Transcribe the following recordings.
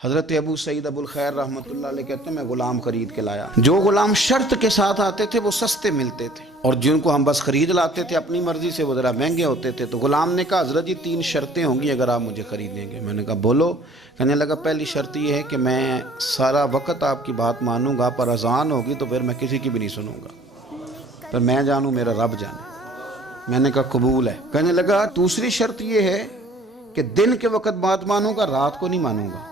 حضرت ابو سعید ابو الخیر رحمۃ اللہ علیہ کہتے ہیں میں غلام خرید کے لایا. جو غلام شرط کے ساتھ آتے تھے وہ سستے ملتے تھے، اور جن کو ہم بس خرید لاتے تھے اپنی مرضی سے وہ ذرا مہنگے ہوتے تھے. تو غلام نے کہا حضرت جی 3 شرطیں ہوں گی اگر آپ مجھے خریدیں گے. میں نے کہا بولو. کہنے لگا پہلی شرط یہ ہے کہ میں سارا وقت آپ کی بات مانوں گا، پر اذان ہوگی تو پھر میں کسی کی بھی نہیں سنوں گا، پر میں جانوں میرا رب جانے. میں نے کہا قبول ہے. کہنے لگا دوسری شرط یہ ہے کہ دن کے وقت بات مانوں گا، رات کو نہیں مانوں گا.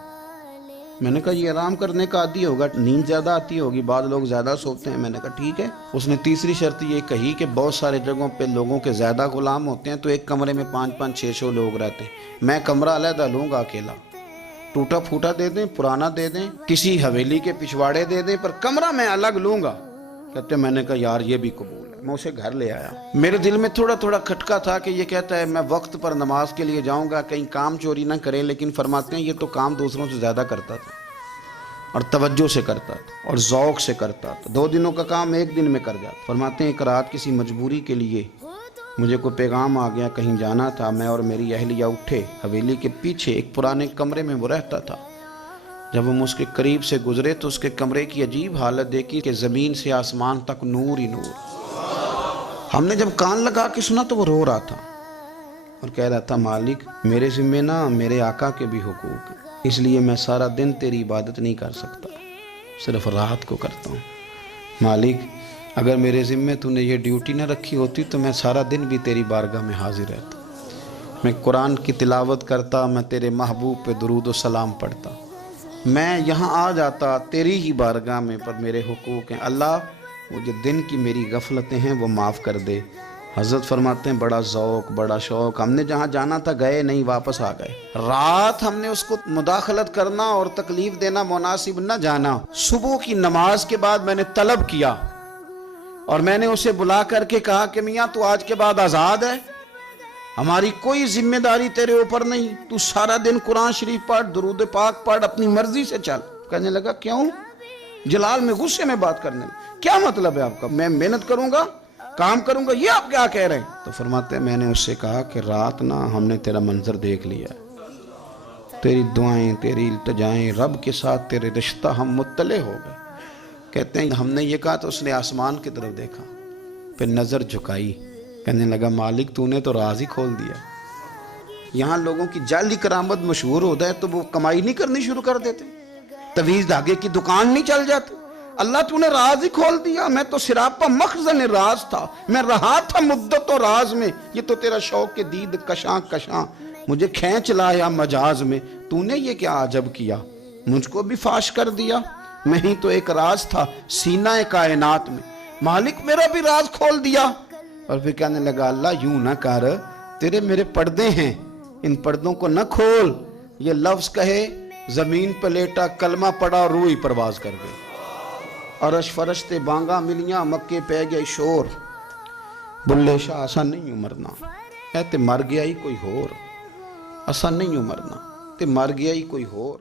میں نے کہا یہ آرام کرنے کا عادی ہوگا، نیند زیادہ آتی ہوگی، بعض لوگ زیادہ سوتے ہیں. میں نے کہا ٹھیک ہے. اس نے تیسری شرط یہ کہی کہ بہت سارے جگہوں پہ لوگوں کے زیادہ غلام ہوتے ہیں تو ایک کمرے میں 5-5 600 لوگ رہتے ہیں. میں کمرہ علیحدہ لوں گا اکیلا، ٹوٹا پھوٹا دے دیں، پرانا دے دیں، کسی حویلی کے پچھواڑے دے دیں، پر کمرہ میں الگ لوں گا. کہتے میں نے کہا یار یہ بھی قبول ہے. میں اسے گھر لے آیا. میرے دل میں تھوڑا تھوڑا کھٹکا تھا کہ یہ کہتا ہے میں وقت پر نماز کے لیے جاؤں گا، کہیں کام چوری نہ کرے، لیکن فرماتے ہیں یہ تو کام دوسروں سے زیادہ کرتا تھا اور توجہ سے کرتا تھا اور ذوق سے کرتا تھا. 2 دنوں کا کام 1 دن میں کر جاتا. فرماتے ہیں ایک رات کسی مجبوری کے لیے مجھے کوئی پیغام آ گیا، کہیں جانا تھا. میں اور میری اہلیہ اٹھے، حویلی کے پیچھے ایک پرانے کمرے میں وہ رہتا تھا. جب ہم اس کے قریب سے گزرے تو اس کے کمرے کی عجیب حالت دیکھی کہ زمین سے آسمان تک نور ہی نور. ہم نے جب کان لگا کے سنا تو وہ رو رہا تھا اور کہہ رہا تھا مالک میرے ذمہ نہ میرے آقا کے بھی حقوق ہیں، اس لیے میں سارا دن تیری عبادت نہیں کر سکتا، صرف رات کو کرتا ہوں. مالک اگر میرے ذمہ تو نے یہ ڈیوٹی نہ رکھی ہوتی تو میں سارا دن بھی تیری بارگاہ میں حاضر رہتا، میں قرآن کی تلاوت کرتا، میں تیرے محبوب پہ درود و سلام پڑھتا، میں یہاں آ جاتا تیری ہی بارگاہ میں، پر میرے حقوق ہیں. اللہ وہ جو دن کی میری غفلتیں ہیں وہ معاف کر دے. حضرت فرماتے ہیں بڑا ذوق بڑا شوق. ہم نے جہاں جانا تھا گئے نہیں، واپس آ گئے. رات ہم نے اس کو مداخلت کرنا اور تکلیف دینا مناسب نہ جانا. صبح کی نماز کے بعد میں نے طلب کیا اور میں نے اسے بلا کر کے کہا کہ میاں تو آج کے بعد آزاد ہے، ہماری کوئی ذمہ داری تیرے اوپر نہیں، تو سارا دن قرآن شریف پڑھ، درود پاک پڑھ، اپنی مرضی سے چل. کہنے لگا کیوں؟ جلال میں غصے میں بات کرنے لگا. کیا مطلب ہے آپ کا؟ میں محنت کروں گا، کام کروں گا، یہ آپ کیا کہہ رہے ہیں؟ تو فرماتے ہیں میں نے اس سے کہا کہ رات نا ہم نے تیرا منظر دیکھ لیا، تیری دعائیں تیری التجائیں، رب کے ساتھ تیرے رشتہ ہم مطلع ہو گئے. کہتے ہیں ہم نے یہ کہا تو اس نے آسمان کی طرف دیکھا، پھر نظر جھکائی. کہنے لگا مالک تو نے تو راز ہی کھول دیا. یہاں لوگوں کی جعلی کرامت مشہور ہوتا ہے تو وہ کمائی نہیں کرنی شروع کر دیتے، تویز دھاگے کی دکان نہیں چل جاتی. اللہ تو نے راز ہی کھول دیا. میں تو سراپا مخزن راز تھا، میں رہا تھا مدت و راز میں، یہ تو تیرا شوق کے دید کشاں کشاں مجھے کھینچ لایا مجاز میں. تو نے یہ کیا عجب کیا، مجھ کو بھی فاش کر دیا. میں ہی تو ایک راز تھا سینہ کائنات میں، مالک میرا بھی راز کھول دیا. اور پھر کہنے لگا اللہ یوں نہ کر، تیرے میرے پردے ہیں، ان پردوں کو نہ کھول. یہ لفظ کہے زمین پہ لیٹا، کلمہ پڑا، روح پرواز کر گئی. عرش فرشتے بانگا ملیاں، مکے پہ گئے شور. بلے شاہ اسا نہیں مرنا، اے تے مر گیا ہی کوئی ہور. اسا نہیں مرنا تے مر گیا ہی کوئی ہور.